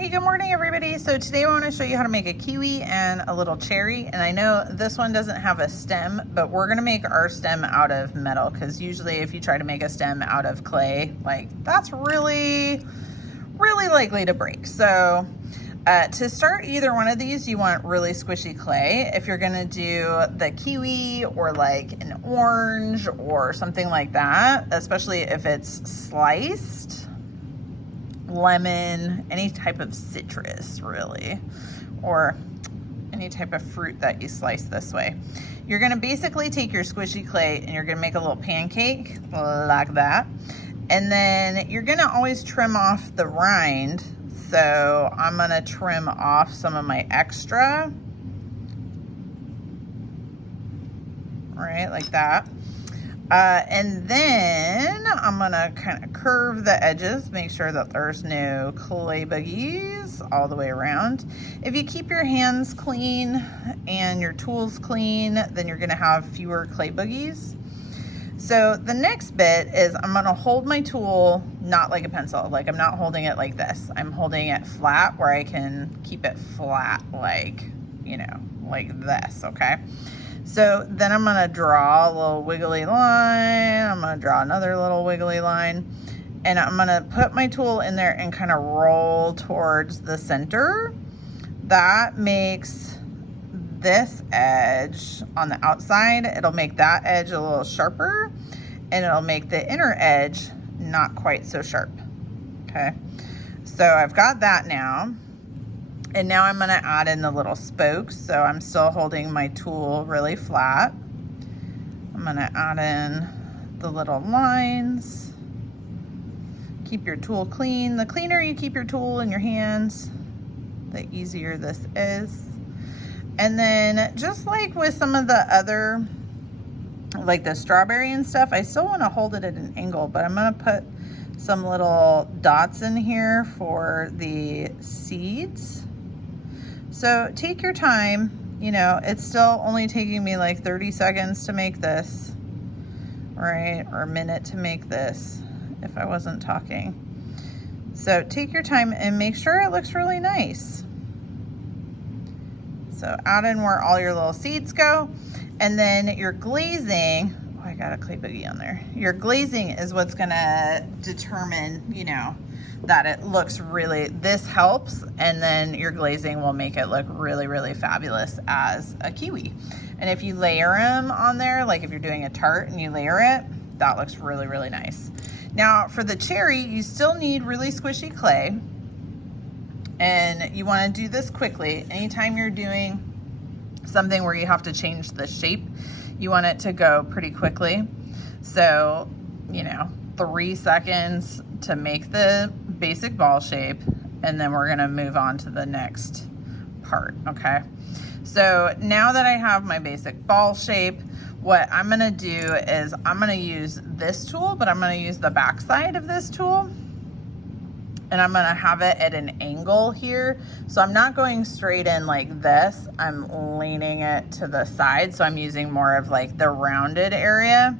Hey, good morning everybody. So today I want to show you how to make a kiwi and a little cherry. And I know this one doesn't have a stem, but we're going to make our stem out of metal, because usually if you try to make a stem out of clay, like that's really likely to break. So to start either one of these, you want really squishy clay. If you're going to do the kiwi or like an orange or something like that, especially if it's sliced, lemon, any type of citrus really, or any type of fruit that you slice this way. You're gonna basically take your squishy clay and you're gonna make a little pancake like that. And then you're gonna always trim off the rind. So I'm gonna trim off some of my extra, right, like that. And then I'm gonna kind of curve the edges, make sure that there's no clay boogies all the way around. If you keep your hands clean and your tools clean, then you're gonna have fewer clay boogies. So the next bit is I'm gonna hold my tool not like a pencil, like I'm not holding it like this. I'm holding it flat where I can keep it flat, like, you know, like this, okay? So then I'm gonna draw a little wiggly line. I'm gonna draw another little wiggly line. And I'm gonna put my tool in there and kind of roll towards the center. That makes this edge on the outside, it'll make that edge a little sharper, and it'll make the inner edge not quite so sharp, okay? So I've got that now. And now I'm gonna add in the little spokes. So I'm still holding my tool really flat. I'm gonna add in the little lines. Keep your tool clean. The cleaner you keep your tool in your hands, the easier this is. And then just like with some of the other, like the strawberry and stuff, I still wanna hold it at an angle, but I'm gonna put some little dots in here for the seeds. So take your time, you know, it's still only taking me like 30 seconds to make this, right? Or a minute to make this if I wasn't talking. So take your time and make sure it looks really nice. So add in where all your little seeds go. And then your glazing, oh, I got a clay boogie on there. Your glazing is what's gonna determine, you know, that it looks really, this helps, and then your glazing will make it look really fabulous as a kiwi. And if you layer them on there, like if you're doing a tart and you layer it, that looks really nice. Now for the cherry, you still need really squishy clay, and you want to do this quickly. Anytime you're doing something where you have to change the shape, you want it to go pretty quickly. So, you know, 3 seconds to make the basic ball shape, and then we're gonna move on to the next part, okay? So now that I have my basic ball shape, what I'm gonna do is I'm gonna use this tool, but I'm gonna use the back side of this tool, and I'm gonna have it at an angle here. So I'm not going straight in like this, I'm leaning it to the side, so I'm using more of like the rounded area,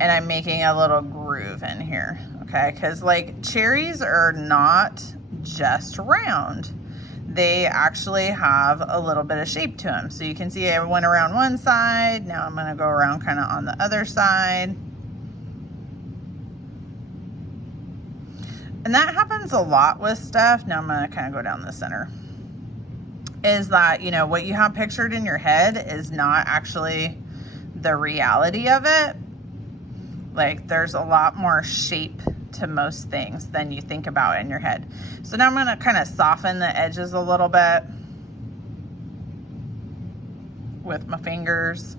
and I'm making a little groove in here, okay? Because like cherries are not just round. They actually have a little bit of shape to them. So you can see I went around one side, now I'm gonna go around kind of on the other side. And that happens a lot with stuff. Now I'm gonna kind of go down the center. Is that, you know, what you have pictured in your head is not actually the reality of it. Like there's a lot more shape to most things than you think about in your head. So now I'm gonna kind of soften the edges a little bit with my fingers.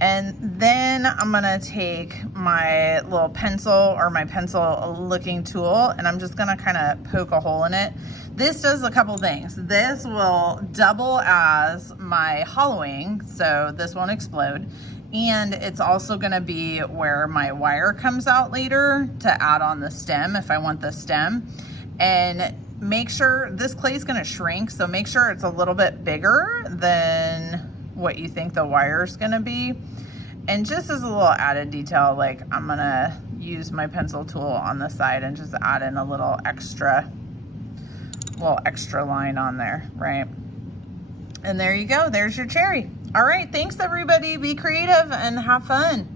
And then I'm gonna take my little pencil or my pencil looking tool, and I'm just gonna kind of poke a hole in it. This does a couple things. This will double as my hollowing, so this won't explode. And it's also gonna be where my wire comes out later to add on the stem if I want the stem. And make sure, this clay is gonna shrink, so make sure it's a little bit bigger than what you think the wire is gonna be. And just as a little added detail, like I'm gonna use my pencil tool on the side and just add in a little extra little extra line on there, right? And there you go. There's your cherry. All right, thanks everybody. Be creative and have fun.